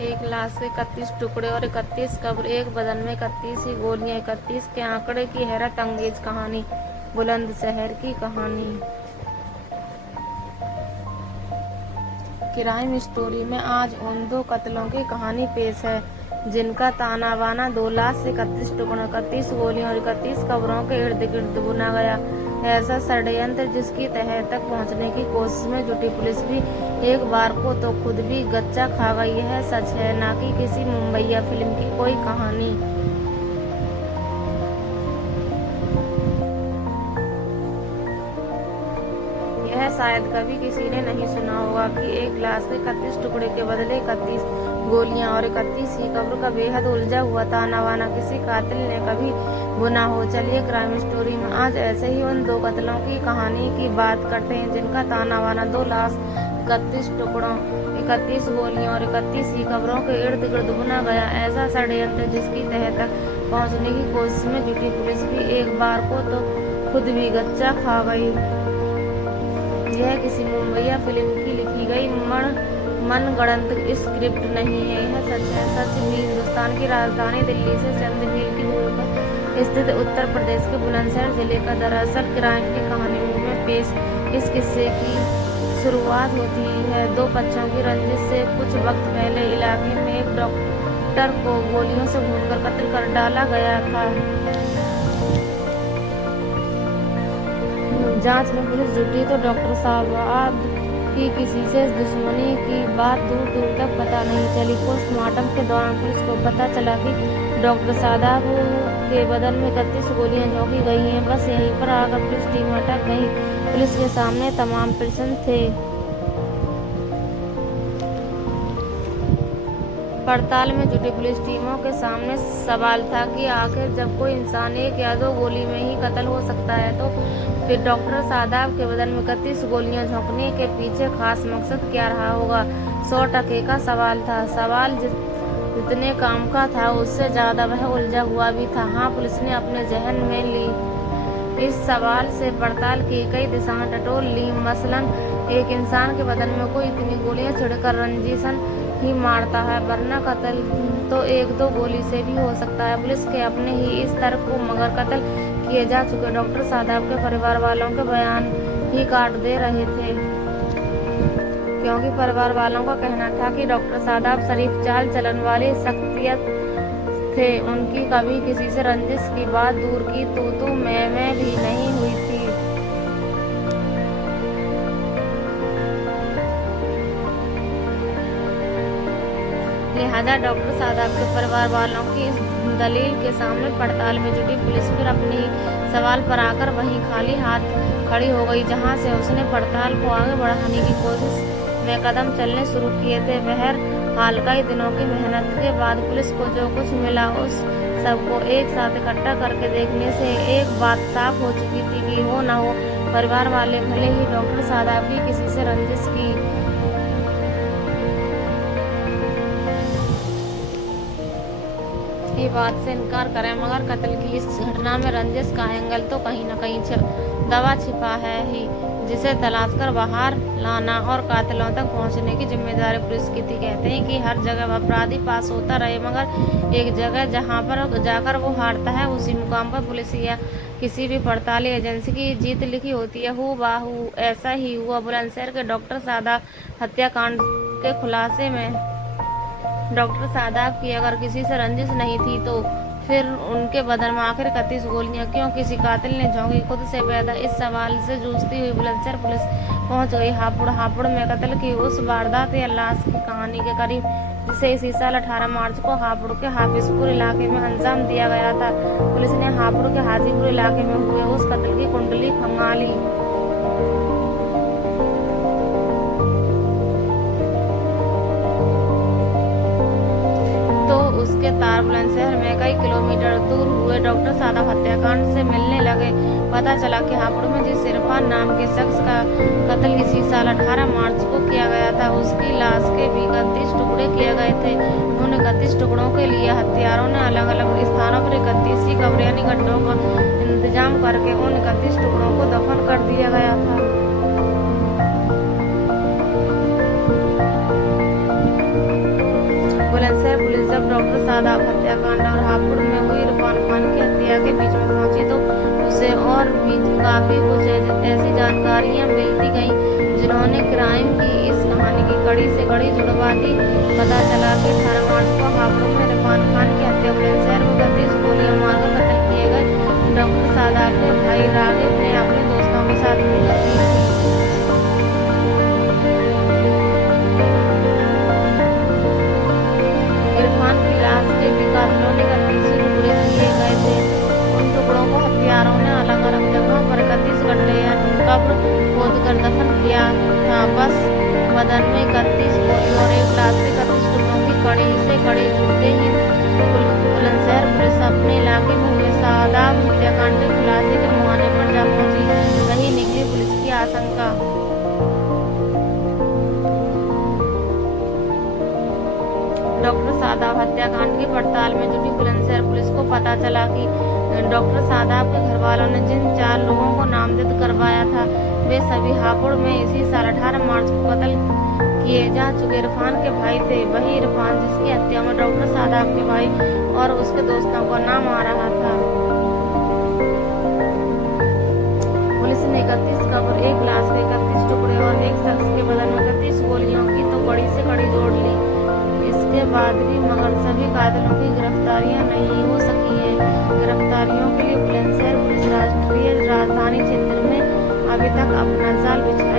एक लाश के 31 टुकड़े और 31 कब्र, एक बदन में 31 ही गोलियां, 31 के आंकड़े की हैरत अंगेज कहानी, बुलंदशहर की कहानी। क्राइम स्टोरी में आज उन 2 कत्लों की कहानी पेश है जिनका ताना बाना 2 लाश से 31 टुकड़ों, 31 गोलियों और 31 कब्रों के इर्द गिर्द बुना गया। ऐसा षड्यंत्र जिसकी तह तक पहुंचने की कोशिश में जुटी पुलिस भी एक बार को तो खुद भी गच्चा खा गई। यह सच है, ना कि किसी मुंबईया फिल्म की कोई कहानी। यह शायद कभी किसी ने नहीं सुना होगा कि एक लाश के 31 टुकड़े के बदले 31 गोलियां और 31 ही कब्र का बेहद उलझा हुआ ताना बाना किसी कातिल ने कभी बुना हो। चलिए क्राइम स्टोरी में आज ऐसे ही उन 2 कत्लों की कहानी की बात करते हैं जिनका ताना बाना 2 लाश, 31 टुकड़ों, 31 गोलियों और 31 ही कब्रों के इर्द गिर्द बुना गया। ऐसा षड्यंत्र जिसकी तह तक पहुंचने की कोशिश में जुटी पुलिस भी एक बार को तो खुद भी गच्चा खा गई। यह किसी मुंबईया फिल्म की लिखी गई मनगढ़ंत स्क्रिप्ट नहीं है, यह सच है। सच भी हिंदुस्तान की राजधानी दिल्ली से चंद मील की दूरी पर स्थित उत्तर प्रदेश के बुलंदशहर जिले का दरअसल क्राइम की कहानी में पेश इस किस्से की शुरुआत होती है 2 बच्चों की रंजिश से। कुछ वक्त पहले इलाके में एक डॉक्टर को गोलियों से भूनकर कत्ल कर डाला गया था। जांच में पुलिस जुटी तो डॉक्टर साहब की किसी से दुश्मनी की बात दूर दूर तक पता नहीं चली। पोस्टमार्टम के दौरान पुलिस को पता चला कि डॉक्टर साहब के बदन में 31 गोलियां झोंकी गई हैं। बस यहीं पर आकर पुलिस टीम अटक गई। पुलिस के सामने तमाम प्रश्न थे। पड़ताल में जुटी पुलिस टीमों के सामने सवाल था कि आखिर जब कोई इंसान 1 या 2 गोली में ही कत्ल हो सकता है तो फिर डॉक्टर सादाब के बदन में 31 गोलियां झोंकने के पीछे खास मकसद क्या रहा होगा। 100% का सवाल था। सवाल जितने काम का था उससे ज्यादा वह उलझा हुआ भी था। हाँ, पुलिस ने अपने जहन में ली इस सवाल से पड़ताल की कई दिशाएं टटोल ली। मसलन एक इंसान के बदन में कोई इतनी गोलियां छिड़कर रंजीशन ही मारता है, वरना कत्ल तो 1-2 गोली से भी हो सकता है। पुलिस के अपने ही इस तर्क को मगर कत्ल किए जा चुके डॉक्टर सादाब के परिवार वालों के बयान ही काट दे रहे थे, क्योंकि परिवार वालों का कहना था कि डॉक्टर सादाब शरीफ चाल चलन वाले शख्सियत थे। उनकी कभी किसी से रंजिश की बात दूर की तू मैं भी नहीं हुई थी। लिहाजा डॉक्टर सादाब के परिवार वालों की दलील के सामने पड़ताल में जुटी पुलिस फिर अपनी सवाल पर आकर वहीं खाली हाथ खड़ी हो गई जहां से उसने पड़ताल को आगे बढ़ाने की कोशिश में कदम चलने शुरू किए थे। बहरहाल कई दिनों की मेहनत के बाद पुलिस को जो कुछ मिला उस सबको एक साथ इकट्ठा करके देखने से एक बात साफ हो चुकी थी कि हो न हो परिवार वाले भले ही डॉक्टर सादाब की किसी से रंजिश की बात से इनकार करें, मगर कत्ल की इस घटना में रंजिश का एंगल तो कहीं न कहीं दवा छिपा है ही, जिसे तलाश कर बाहर लाना और कातिलों तक पहुंचने की जिम्मेदारी पुलिस की थी। कहते हैं कि हर जगह अपराधी पास होता रहे, मगर एक जगह जहां पर जाकर वो हारता है उसी मुकाम पर पुलिस या किसी भी पड़ताल एजेंसी की जीत लिखी होती है। हूबहू ऐसा ही हुआ बुलंदशहर के डॉक्टर सादाब हत्याकांड के खुलासे में। डॉक्टर सादाब की अगर किसी से रंजिश नहीं थी तो फिर उनके बदन में आखिर 31 गोलियां क्यों किसी कातिल ने झोंकी? खुद से पैदा इस सवाल से जूझती हुई बुलंदशहर पुलिस पहुंच गई हापुड़ में कत्ल की उस वारदात या लाश की कहानी के करीब, जिसे इसी साल 18 मार्च को हापुड़ के हाफिजपुर इलाके में अंजाम दिया गया था। पुलिस ने हापुड़ के हाजीपुर इलाके में हुए उस कत्ल की कुंडली खंगाली। उसके तार बुलंदशहर में कई किलोमीटर दूर हुए डॉक्टर सादाब हत्याकांड से मिलने लगे। पता चला कि हापुड़ में जिस इरफान नाम के शख्स का कत्ल इसी साल 18 मार्च को किया गया था, उसकी लाश के भी 31 टुकड़े किए गए थे। उन 31 टुकड़ों के लिए हत्यारों ने अलग अलग स्थानों पर 31 ही कब्र यानी गड्ढों का इंतजाम करके उन 31 टुकड़ों को दफन कर दिया गया था। पुलिस जब डॉक्टर सादाब हत्याकांड और हापुड़ में हुई इरफान खान की हत्या के बीच में पहुंची तो उसे और भी काफी कुछ ऐसी जानकारियां मिलती गईं जिन्होंने क्राइम की इस कहानी की कड़ी से कड़ी जुड़वा दी। पता चला कि 18 मार्च को हापुड़ में इरफान खान की हत्या बुलंदशहर में 31 गोलियां मारकर कत्ल किए गए डॉक्टर सादाब के भाई रागिब ने अपने दोस्तों के साथ मिलकर की थी। इरफान की लाश के भी कातलों ने 31 टुकड़े किए गए थे। उन टुकड़ों को हत्यारों ने अलग अलग जगहों पर 31 गड्ढे या कब्र खोदकर दफन किया था। बस बदन में 31 गोली और एक लाश के 31 टुकड़ों की कड़ी से कड़ी जुड़ते ही बुलंदशहर पुलिस अपने इलाके में हुए सादाब हत्याकांड के खुलासे के मुहाने पर जा पहुंची। वही निकली पुलिस की आशंका। डॉक्टर सादाब हत्याकांड की पड़ताल में जुटी बुलंदशहर पुलिस को पता चला कि डॉक्टर सादाब के घर वालों ने जिन 4 लोगों को नामजद करवाया था वे सभी हापुड़ में इसी साल 18 मार्च को कत्ल किए जा चुके इरफान के भाई थे। वही इरफान जिसकी हत्या में डॉक्टर सादाब के भाई और उसके दोस्तों का नाम आ रहा था। पुलिस ने 31 कब्र, एक लाश के 31 टुकड़े और एक शख्स के बदन में 31 गोलियों की तो कड़ी से कड़ी जोड़ ली। इसके बाद भी मगर सभी कातिलों की गिरफ्तारियां नहीं हो सकी है। गिरफ्तारियों के लिए बुलंदशहर पुलिस राष्ट्रीय राजधानी क्षेत्र में अभी तक अपना जाल बिछा